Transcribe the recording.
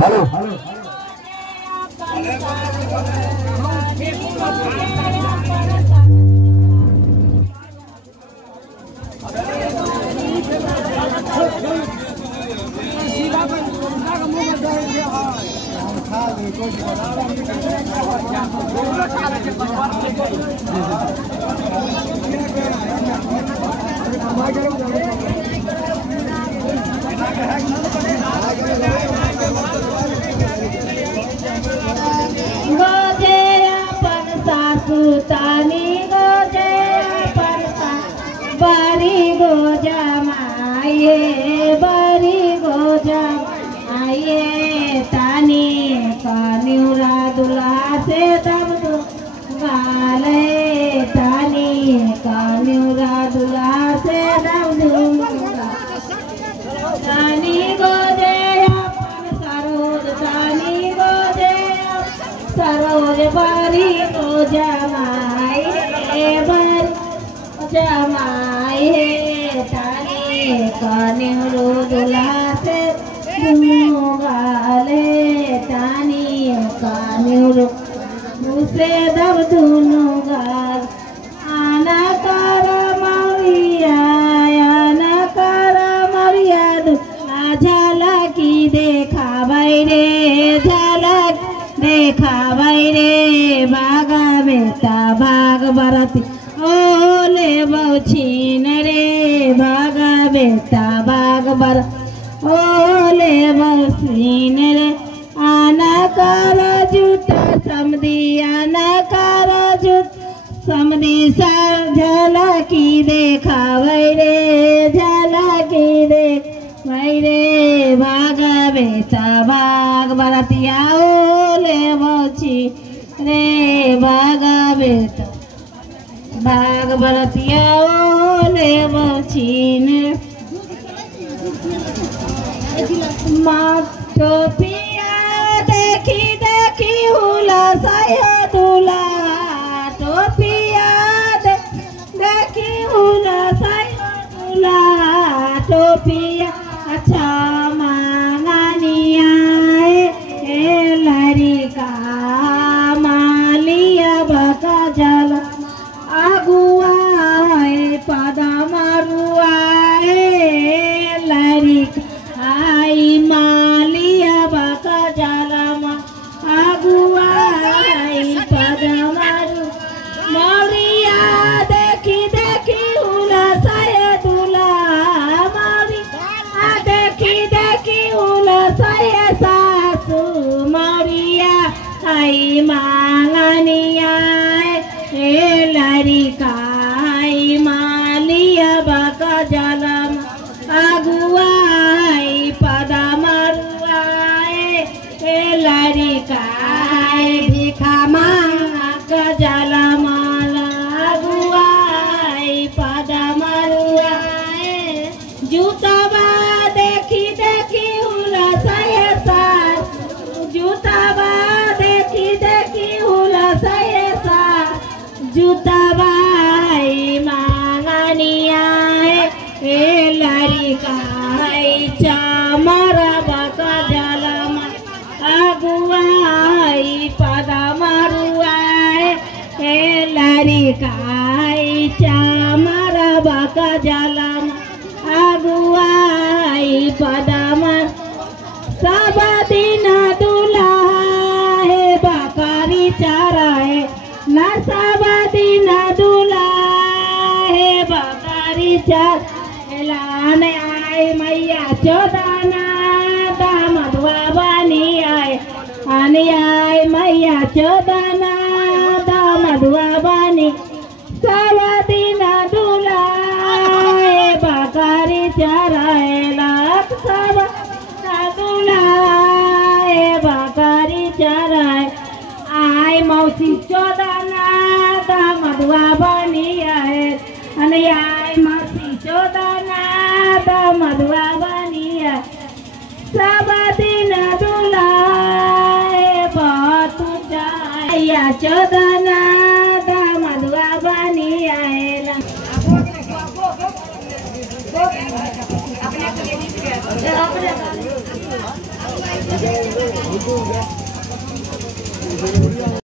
hello Goje अपन सासू तानी गोजे अपन बारी गोजा माये बारी गोजा माये तानी कान्यूरा दुल्हा से दब गाले तानी कान्यूरा दुल्हा से दब तानी गोजे अपन सरोज तानी गोजे सरोज बारी को जमाई बर जमाई तानी कान्यूरो दुल्हा से गाले तानी कान्यूरो मुझसे दब दोनों गाल आना कर मौरिया आना कर मौरिया झलकी देखा बैरे झलक देखा बैरे बागा बेटा भाग बरती ओले बौछीन रे बागा बेटा भाग बर ओले बौछीन रे आना कर जूता समदी आना कर जूत समदी सर झलकी देखा बैरे झलकी देख बैरे भागा बेटा भाग बरतिया ओले बौछी रे भागा बेटा भाग बरतिया ओले बौछीन माँ टोपिया देखी देखी हुला साया दूला टोपिया देखी हुला साया दूला टोपिया अच्छा मांगानिया ए लड़का मालिया बका जल आगुआ पदा मारुआ लड़का आई मालिया बका जलमा आगुआ पदा मारू मौरिया देखी देखी हुला साया दूला सासू मौरिया आई मांगनिया ए लड़का आई मालिया बका जलम अगुआ पदा मरुआ ए लड़का भिखा मांग जलम अगुआ पदा मरुआ जूता देखी देखी हुला साया जूता देखी देखी हुला साया जूता मांगनिया ए लड़का चामरा बका जलम अगुआ पदा मरुआ ए लड़का चामरा बका जलम अगुआ पदा मर सब दिन दूल्हा है बकरी चराए न सब दिन दूल्हा है बकरी चर लाने आए मैया चौदाना दामदवा बनी आए आने आए मैया चौदाना दामदवा बनी सब दिन दूल्हा है बकरी चराए लाख सब बकरी चराए आय मौसी चौदाना दामदवा बनी आए आय मौसी चौदाना दामदवा बनी आए सब दिन दुलाए बहुत जाया चौदाना दामदवा बनी आए આપણે